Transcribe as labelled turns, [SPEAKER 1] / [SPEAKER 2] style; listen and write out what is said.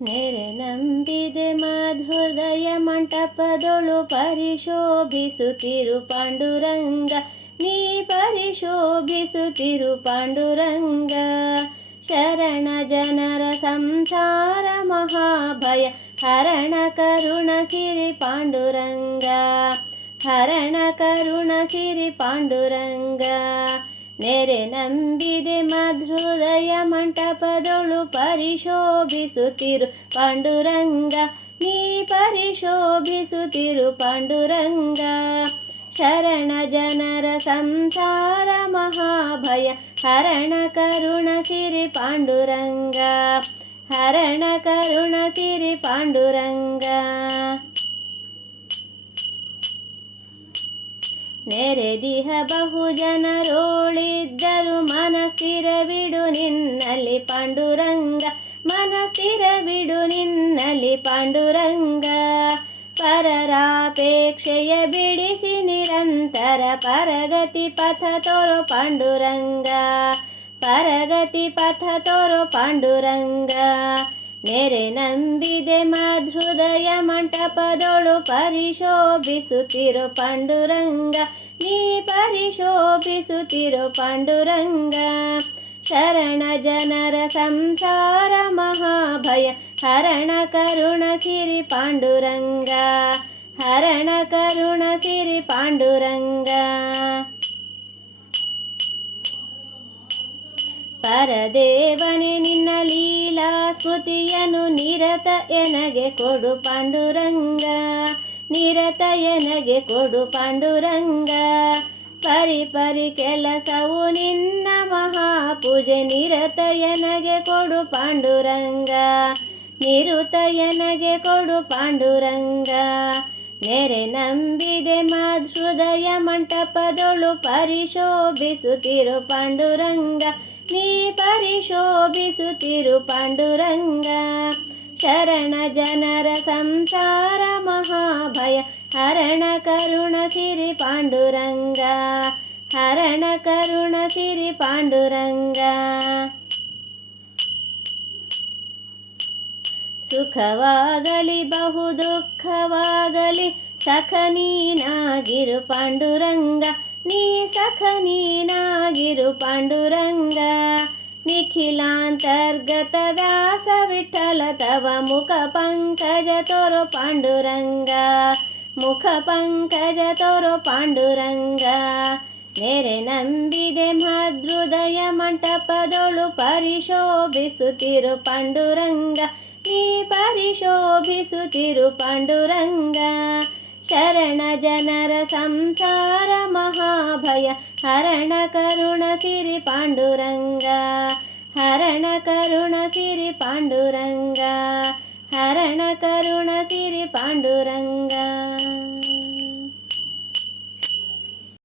[SPEAKER 1] ನೆರೆ ನಂಬಿದೆ ಮಾಧೃದಯ ಮಂಟಪದೊಳು ಪರಿಶೋಭಿಸುತ್ತಿರು ಪಾಂಡುರಂಗ ನೀ ಪರಿಶೋಭಿಸುತ್ತಿರು ಪಾಂಡುರಂಗ ಶರಣ ಜನರ ಸಂಸಾರ ಮಹಾಭಯ ಹರಣ ಕರುಣ ಸಿರಿ ಪಾಂಡುರಂಗ ಹರಣ ಕರುಣ ಸಿರಿ ಪಾಂಡುರಂಗ ನೆರೆ ನಂಬಿದೆ ಮಧೃದಯ ಮಂಟಪದೊಳು ಪರಿಶೋಭಿಸುತ್ತಿರು ಪಾಂಡುರಂಗ. ನೀ ಪರಿಶೋಭಿಸುತ್ತಿರು ಪಾಂಡುರಂಗ. ಶರಣ ಜನರ ಸಂಸಾರ ಮಹಾಭಯ. ಹರಣ ಕರುಣ ಸಿರಿ ಪಾಂಡುರಂಗ. ಹರಣ ಕರುಣ ಸಿರಿ ಪಾಂಡುರಂಗ. ನೆರೆದಿಹ ಬಹು ಜನರೋಳಿದ್ದರು ಮನಸ್ಸಿರ ಬಿಡು ನಿನ್ನಲ್ಲಿ ಪಾಂಡುರಂಗ ಮನಸ್ಸಿರ ಬಿಡು ನಿನ್ನಲ್ಲಿ ಪಾಂಡುರಂಗ. ಪರರಾಪೇಕ್ಷೆಯ ಬಿಡಿಸಿ ನಿರಂತರ ಪರಗತಿ ಪಥ ತೋರು ಪಾಂಡುರಂಗ, ಪರಗತಿ ಪಥ ತೋರು ಪಾಂಡುರಂಗ. ನೆರೆ ನಂಬಿದೆ ಮಧೃದಯ ಮಂಟಪದೊಳು ಪರಿಶೋಭಿಸುತ್ತಿರು ಪಾಂಡುರಂಗ ನೀ ಪರಿಶೋಭಿಸುತ್ತಿರು ಪಾಂಡುರಂಗ ಶರಣ ಜನರ ಸಂಸಾರ ಮಹಾಭಯ ಹರಣ ಕರುಣ ಸಿರಿ ಪಾಂಡುರಂಗ ಹರಣ ಕರುಣ ಸಿರಿ ಪಾಂಡುರಂಗ ಪರದೇವನೇ, ನಿನ್ನ ಲೀಲಾ ಸ್ಮೃತಿಯನ್ನು ನಿರತ ಎನಗೆ ಕೊಡು ಪಾಂಡುರಂಗ, ನಿರತ ಎನಗೆ ಕೊಡು ಪಾಂಡುರಂಗ. ಪರಿ ಪರಿ ಕೆಲಸವು ನಿನ್ನ ಮಹಾಪೂಜೆ, ನಿರತ ಎನಗೆ ಕೊಡು ಪಾಂಡುರಂಗ, ನಿರುತ ಎನಗೆ ಕೊಡು ಪಾಂಡುರಂಗ. ನೆರೆ ನಂಬಿದೆ ಮಧೃದಯ ಮಂಟಪದೊಳು ಪರಿಶೋಭಿಸುತ್ತಿರು ಪಾಂಡುರಂಗ. ನೀ ಪರಿಶೋಭಿಸುತ್ತಿರು ಪಾಂಡುರಂಗ. ಶರಣ ಜನರ ಸಂಸಾರ ಮಹಾಭಯ. ಹರಣ ಕರುಣ ಸಿರಿ ಪಾಂಡುರಂಗ. ಹರಣ ಕರುಣ ಸಿರಿ ಪಾಂಡುರಂಗ. ಸುಖವಾಗಲಿ ಬಹು ದುಃಖವಾಗಲಿ ಸಖನೀನಾಗಿರು ಪಾಂಡುರಂಗ. ನೀ ಸಖ ನೀನಾಗಿರು ಪಾಂಡುರಂಗ ನಿಖಿಲಾಂತರ್ಗತ ವ್ಯಾಸ ವಿಠಲ ತವ ಮುಖ ಪಂಕಜ ತೋರು ಪಾಂಡುರಂಗ ಮುಖ ಪಂಕಜ ತೋರು ಪಾಂಡುರಂಗ ನೆರೆ ನಂಬಿದೆ ಮಧೃದಯ ಮಂಟಪದೊಳು ಪರಿಶೋಭಿಸುತ್ತಿರು ಪಾಂಡುರಂಗ ನೀ ಪರಿಶೋಭಿಸುತ್ತಿರು ಪಾಂಡುರಂಗ रणजनर संसार महाभय हरण करुण सिरि पाण्डुरङ्गा हरण करुण सिरि पाण्डुरङ्गा हरण करुण सिरि पाण्डुरङ्गा।